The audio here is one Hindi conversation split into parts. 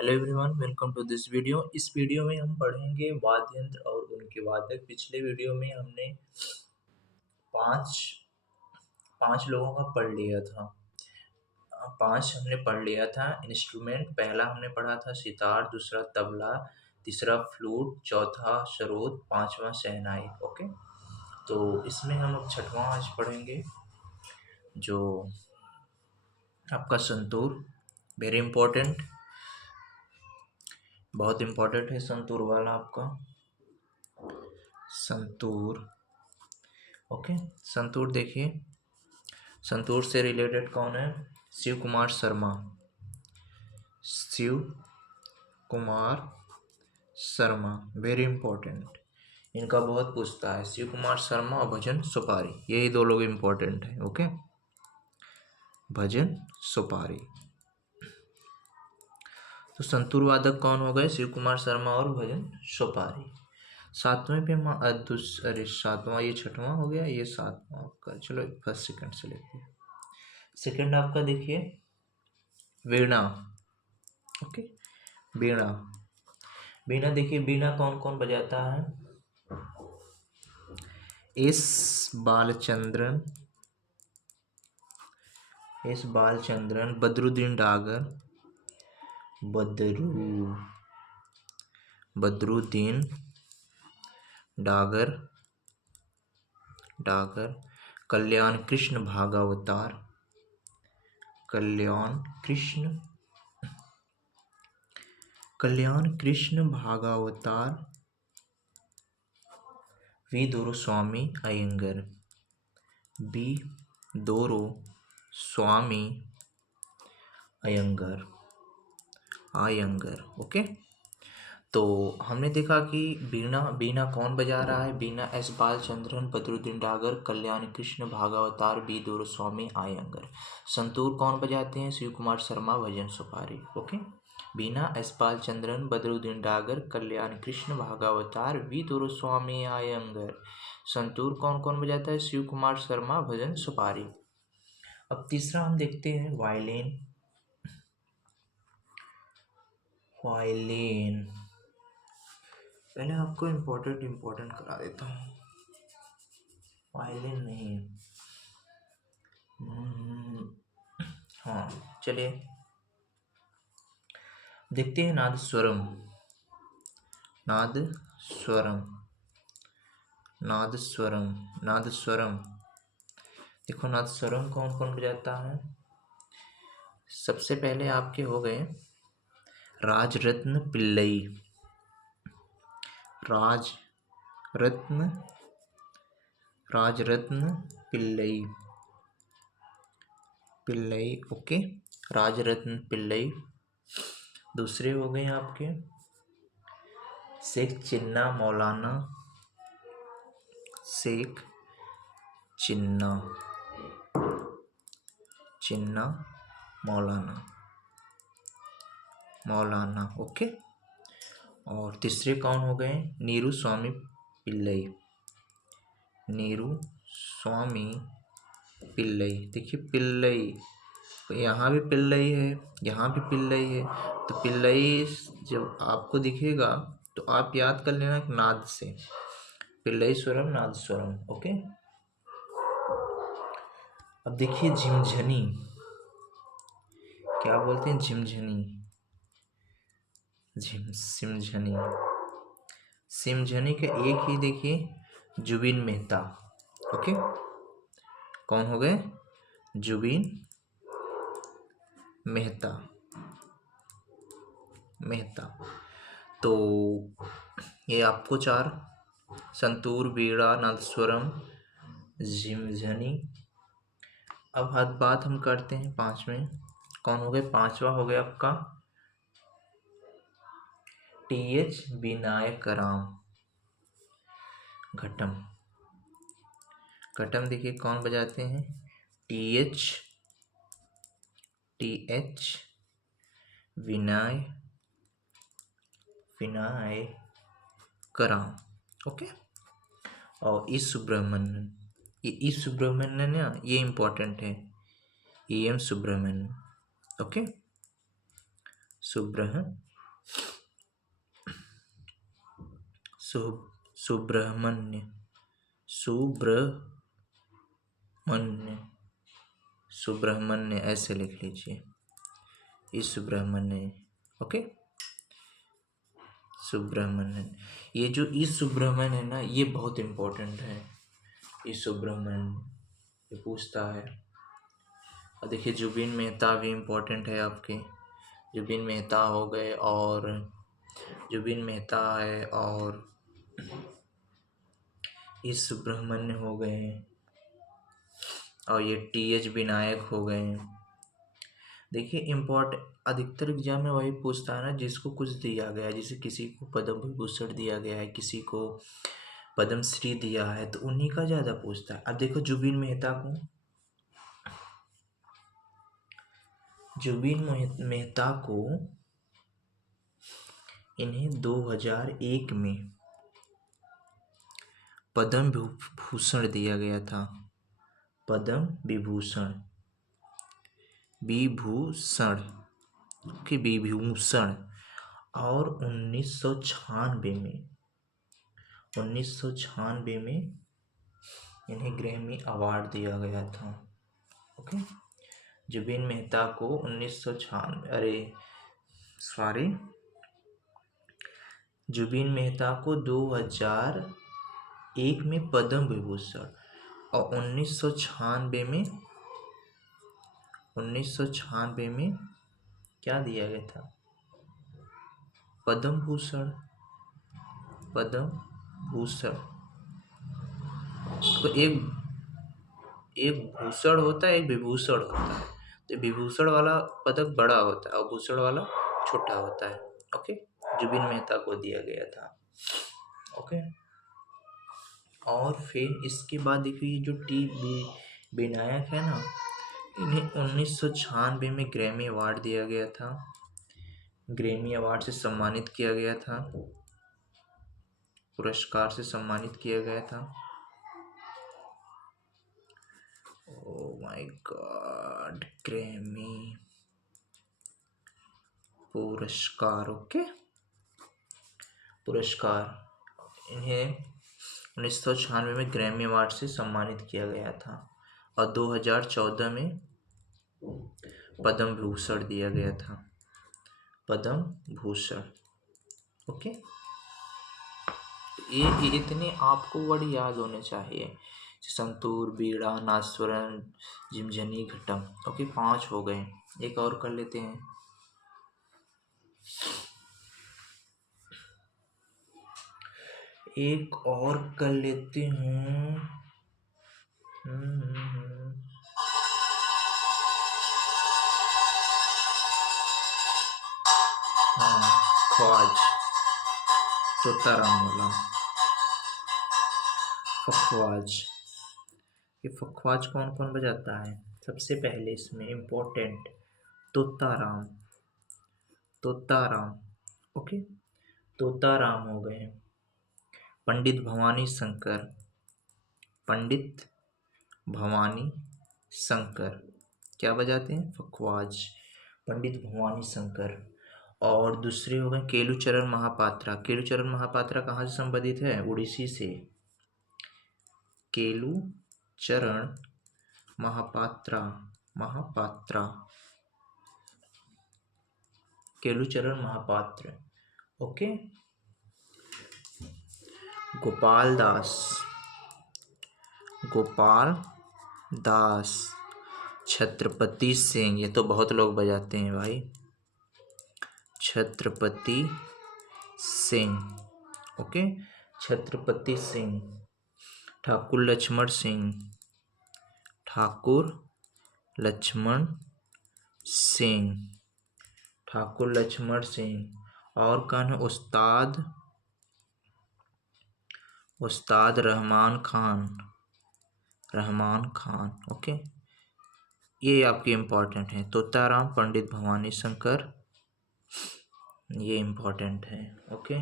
Hello everyone, welcome to this video. इस वीडियो में हम पढ़ेंगे वाद्य यंत्र और उनके वादक। पिछले वीडियो में हमने पांच पांच लोगों का पढ़ लिया था। पांच हमने पढ़ लिया था इंस्ट्रूमेंट। पहला हमने पढ़ा था सितार, दूसरा तबला, तीसरा फ्लूट, चौथा सरोद, पांचवा शहनाई। ओके, तो इसमें हम अब छठवां आज पढ़ेंगे, जो आपका संतूर। वेरी इंपॉर्टेंट, बहुत इंपॉर्टेंट है संतूर वाला आपका संतूर। ओके, संतूर देखिए, संतूर से रिलेटेड कौन है? शिव कुमार शर्मा। शिव कुमार शर्मा, वेरी इंपॉर्टेंट, इनका बहुत पूछता है। शिव कुमार शर्मा और भजन सुपारी, यही दो लोग इंपॉर्टेंट हैं। ओके, भजन सुपारी। तो संतूर वादक कौन हो गए? शिव कुमार शर्मा और भजन सुपारी। सातवें पे अरे सातवां, ये छठवां हो गया, ये सातवां आपका। चलो फर्स्ट सेकंड से लेते हैं। सेकंड आपका देखिए वीणा। ओके, वीणा। वीणा देखिए, वीणा कौन कौन बजाता है? S Balachandran, Badruddin Dagar, Badruddin Dagar, Kalyan Krishna Bhagavatar, Kalyan Krishna Bhagavatar, V Doraiswamy Iyengar, B दोरो स्वामी अयंगर। ओके, तो हमने देखा कि बीना कौन बजा रहा है? बीना एस बालचंद्रन, बदरुद्दीन डागर, कल्याण कृष्ण भागवतार, बी दोरो स्वामी अयंगर। संतूर कौन बजाते हैं? शिव कुमार शर्मा, भजन सुपारी। ओके, बीना S Balachandran, Badruddin Dagar, Kalyan Krishna Bhagavatar, V Doraiswamy Iyengar. Santoor कौन कौन बजाता है? शिव कुमार शर्मा, भजन सुपारी। अब तीसरा हम देखते हैं वायलिन। पहले आपको इम्पोर्टेंट करा देता हूँ। वायलिन नहीं, हाँ चलिए देखते हैं नादस्वरम। देखो नादस्वरम कौन कौन बजाता है? सबसे पहले आपके हो गए राजरत्न पिल्लई। ओके, राजरत्न पिल्लई। दूसरे हो गए आपके शेख चिन्ना मौलाना। ओके, और तीसरे कौन हो गए? नीरू स्वामी पिल्लई। देखिए पिल्लई, यहाँ भी पिल्लई है, यहाँ भी पिल्लई है। तो पिल्लई जब आपको दिखेगा तो आप याद कर लेना नाद से, पिल्लई स्वरम, नाद स्वरम। ओके, अब देखिए झिमझनी। क्या बोलते हैं? सिमझनी का एक ही देखिए जुबिन मेहता। ओके, कौन हो गए? जुबिन मेहता। तो ये आपको चार, संतूर, वीणा, नादस्वरम, झिमझनी। अब हद बात हम करते हैं पांचवें। कौन हो गए? पांचवा हो गया आपका TH विनायकराम। घटम देखिए कौन बजाते हैं? TH विनायकराम। ओके, और ई सुब्रमण्यन ना, ये इंपॉर्टेंट है। EM सुब्रमण्यन। ओके, सुब्रह्मण्य सुब्रह्मण्य सुब्रह्मण्य ऐसे लिख लीजिए, ई सुब्रह्मण्य। ओके, सुब्रह्मण्य। ये जो ई सुब्रह्मण्य है ना, ये बहुत इम्पोर्टेंट है। ई सुब्रह्मण्य ये पूछता है। और देखिए जुबिन मेहता भी इम्पोर्टेंट है आपके। जुबिन मेहता हो गए, और जुबिन मेहता है, और ई सुब्रह्मण्य हो गए, और ये टी.एच. विनायक हो गए। देखिए अधिकतर एग्जाम में वही पूछता है ना जिसको कुछ दिया गया है। जैसे किसी को पद्म विभूषण दिया गया है, किसी को पद्मश्री दिया है, तो उन्हीं का ज़्यादा पूछता है। अब देखो जुबिन मेहता को इन्हें 2001 में पद्म विभूषण दिया गया था। पद्म विभूषण विभूषण। और 1996 में इन्हें ग्रैमी अवार्ड दिया गया था। ओके, जुबिन मेहता को 2001 में पद्म विभूषण, और 1996 में क्या दिया गया था? पद्म भूषण। तो एक भूषण होता है, एक विभूषण होता है। तो विभूषण वाला पदक बड़ा होता है और भूषण वाला छोटा होता है। ओके, जुबिन मेहता को दिया गया था। ओके, और फिर इसके बाद देखिए जो टी.बी. विनायक है ना, इन्हें 1996 में ग्रैमी अवार्ड दिया गया था। ग्रैमी अवार्ड से सम्मानित किया गया था, पुरस्कार से सम्मानित किया गया था। ओह माय गॉड, ग्रैमी पुरस्कार। ओके, पुरस्कार इन्हें 1996 में ग्रैमी अवार्ड से सम्मानित किया गया था, और 2014 में पद्म भूषण दिया गया था। पद्म भूषण। ओके, ये इतने आपको वर्ड याद होने चाहिए। संतूर, बीड़ा, नास्वरम, झिंझनी, घटम। ओके, 5 हो गए। एक और कर लेते हैं। हाँ, ख्वाज, तोताराम वाला फख्वाज। ये फख्वाज कौन कौन बजाता है? सबसे पहले इसमें इम्पोर्टेंट तोताराम। ओके, तोताराम हो गए। पंडित भवानी शंकर क्या बजाते हैं? फख्वाज। पंडित भवानी शंकर। और दूसरे हो गए केलुचरण महापात्रा। केलुचरण महापात्रा कहाँ से संबंधित है? उड़ीसी से। केलुचरण महापात्रा केलुचरण महापात्र। ओके, गोपाल दास, छत्रपति सिंह। ये तो बहुत लोग बजाते हैं भाई, छत्रपति सिंह। ओके, छत्रपति सिंह। ठाकुर लक्ष्मण सिंह। और कौन है? उस्ताद रहमान खान। ओके, ये आपके इम्पोर्टेंट हैं। तोताराम, पंडित भवानी शंकर, ये इम्पोर्टेंट है। ओके,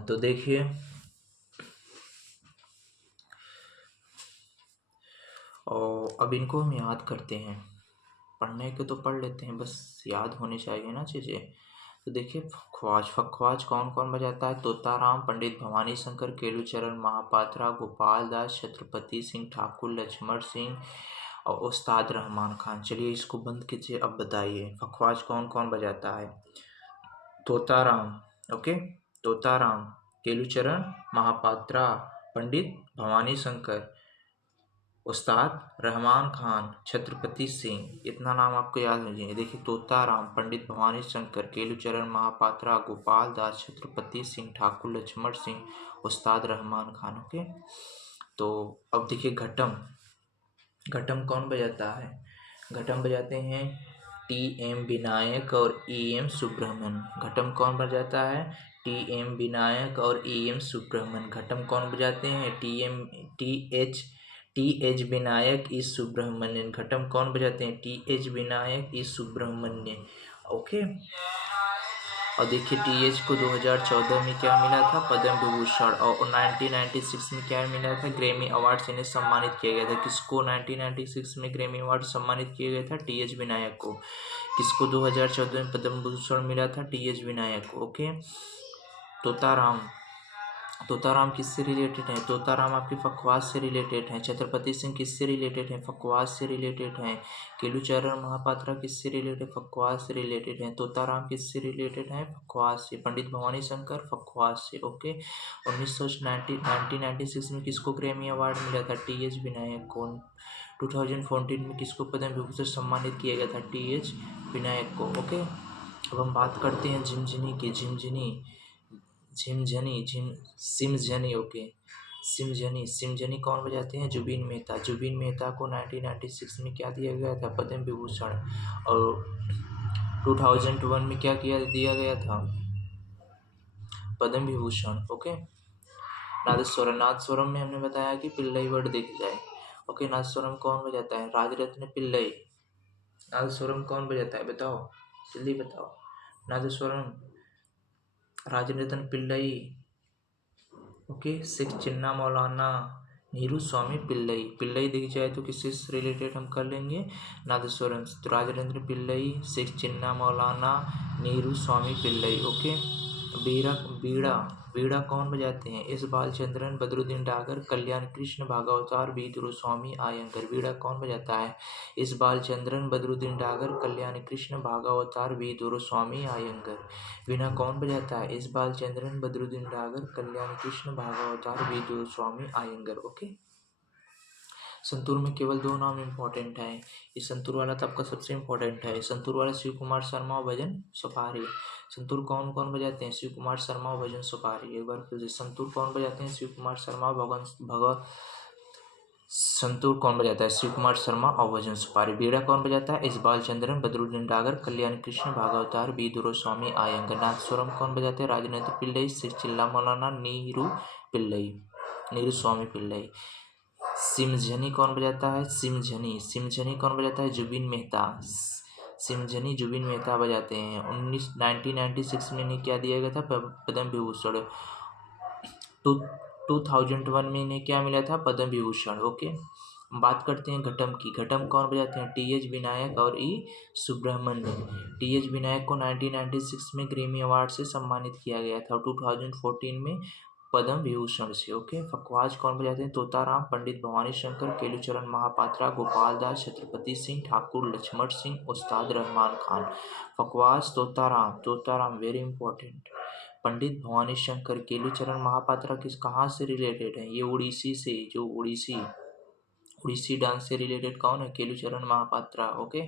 तो देखिए और अब इनको हम याद करते हैं। पढ़ने के तो पढ़ लेते हैं, बस याद होनी चाहिए ना चीज़ें। तो देखिए ख्वाज फख्वाज कौन कौन बजाता है? तोताराम, पंडित भवानी शंकर, केलूचरण महापात्रा, गोपाल दास, छत्रपति सिंह ठाकुर, लक्ष्मण सिंह और उस्ताद रहमान खान। चलिए इसको बंद कीजिए, अब बताइए फख्वाज कौन कौन बजाता है? तोताराम, ओके, तोताराम, केलूचरण महापात्रा, पंडित भवानी शंकर, उस्ताद रहमान खान, छत्रपति सिंह। इतना नाम आपको याद होना चाहिए। देखिए तोताराम, पंडित भवानी शंकर, केलूचरण महापात्रा, गोपाल दास, छत्रपति सिंह ठाकुर, लक्ष्मण सिंह, उस्ताद रहमान खान। ओके, तो अब देखिए घटम। घटम कौन बजाता है? घटम बजाते हैं टी.एम. विनायक और ई.एम. सुब्रह्मण्यम। घटम कौन बजाता है? टी.एम. विनायक और ई.एम. सुब्रह्मण्यम। घटम कौन बजाते हैं? टी.एच. विनायक ई सुब्रह्मण्यम। घटम कौन बजाते हैं? टी.एच. विनायक ई सुब्रह्मण्यम। ओके, और देखिए टी.एच. को 2014 में क्या मिला था? पद्म विभूषण। और 1996 में क्या मिला था? ग्रैमी अवार्ड से इन्हें सम्मानित किया गया था। किसको 1996 में ग्रैमी अवार्ड सम्मानित किया गया था? टी.एच. विनायक को। किसको 2014 में पद्म विभूषण मिला था? टी.एच. विनायक को। ओके, तोताराम। तोताराम किससे रिलेटेड है? तोताराम आपके फखवाज से रिलेटेड है। छत्रपति सिंह किससे रिलेटेड है? फखवाज से रिलेटेड है। केलूचरण महापात्रा किससे रिलेटेड? फखवाज से रिलेटेड है। तोताराम किससे रिलेटेड है? फखवाज से। पंडित भवानी शंकर फखवाज से। ओके, 1996 में किसको ग्रैमी अवार्ड मिला था? टी.एच. विनायक को। 2014 में किसको पद्म विभूषण सम्मानित किया गया था? टी.एच. विनायक को। ओके, अब हम बात करते हैं झिनझिनी की। सिमझनी। ओके, सिमझनी कौन बजाते हैं? जुबिन मेहता। जुबिन मेहता को 1996 में क्या दिया गया था? पद्म विभूषण। और 2001 में क्या दिया गया था? पद्म विभूषण। ओके, नादस्वरम में हमने बताया कि पिल्लई वर्ड देख जाए। ओके, नादस्वरम कौन बजाता है? राजरत्न पिल्लई। नादस्वरम कौन बजाता है? बताओ, जल्दी बताओ। नादस्वरम राजरत्न पिल्लई। ओके, सिक्स चिन्ना मौलाना नीरू स्वामी पिल्लई। पिल्लई दिख जाए तो किससे रिलेटेड हम कर लेंगे? नादस्वरम। तो राजेंद्र पिल्लई, सिक्स चिन्ना मौलाना, नीरू स्वामी पिल्लई। ओके, बीड़ा। बीड़ा कौन बजाते हैं? S Balachandran, Badruddin Dagar, Kalyan Krishna Bhagavatar, B दुरुस्वामी Iyengar. बीड़ा कौन बजाता है? S Balachandran, Badruddin Dagar, Kalyan Krishna Bhagavatar, B दुरुस्वामी Iyengar. वीणा कौन बजाता है? S Balachandran, Badruddin Dagar, Kalyan Krishna Bhagavatar, B दुरुस्वामी Iyengar. Okay, santoor में केवल दो नाम इम्पोर्टेंट है। ये संतूर वाला तो आपका सबसे इम्पोर्टेंट है। संतूर वाला शिव कुमार शर्मा और भजन सुपारी। संतूर कौन कौन बजाते हैं? शिव कुमार शर्मा और भजन सुपारी। एक बार फिर संतूर कौन बजाते हैं? शिव कुमार शर्मा संतूर कौन बजाता है? शिव कुमार शर्मा और भजन सुपारी। बीड़ा कौन बजाता है? इस बालचंद्रन, बदरुद्दीन डागर, कल्याण कृष्ण भागवतार, बी दुरुस्वामी आयंगर। नादस्वरम कौन बजाते हैं? राजेंद्र पिल्लई, चिल्ला मौलाना, नीरू स्वामी पिल्लई। सिमझनी कौन बजाता है? सिमझनी कौन बजाता है? जुबिन मेहता। सिमझनी जुबिन मेहता बजाते हैं। 1996 में इन्हें क्या दिया गया था? पद्म विभूषण। 2001 में इन्हें क्या मिला था? पद्म विभूषण। ओके, बात करते हैं घटम की। घटम कौन बजाते हैं? टी.एच. विनायक और ई सुब्रह्मण्यम। टी.एच. विनायक को 1996 में ग्रैमी अवार्ड से सम्मानित किया गया था। 2014 में पद्म विभूषण से। ओके, फखवाज कौन बजाते हैं? तोताराम, पंडित भवानी शंकर, केलूचरण महापात्रा, गोपाल दास, छत्रपति सिंह ठाकुर, लक्ष्मण सिंह, उस्ताद रहमान खान। फखवाज तोताराम वेरी इंपॉर्टेंट। पंडित भवानी शंकर, केलूचरण महापात्रा कहाँ से रिलेटेड है? ये उड़ीसी से, जो उड़ीसी डांस से रिलेटेड कौन है? केलूचरण महापात्रा। ओके,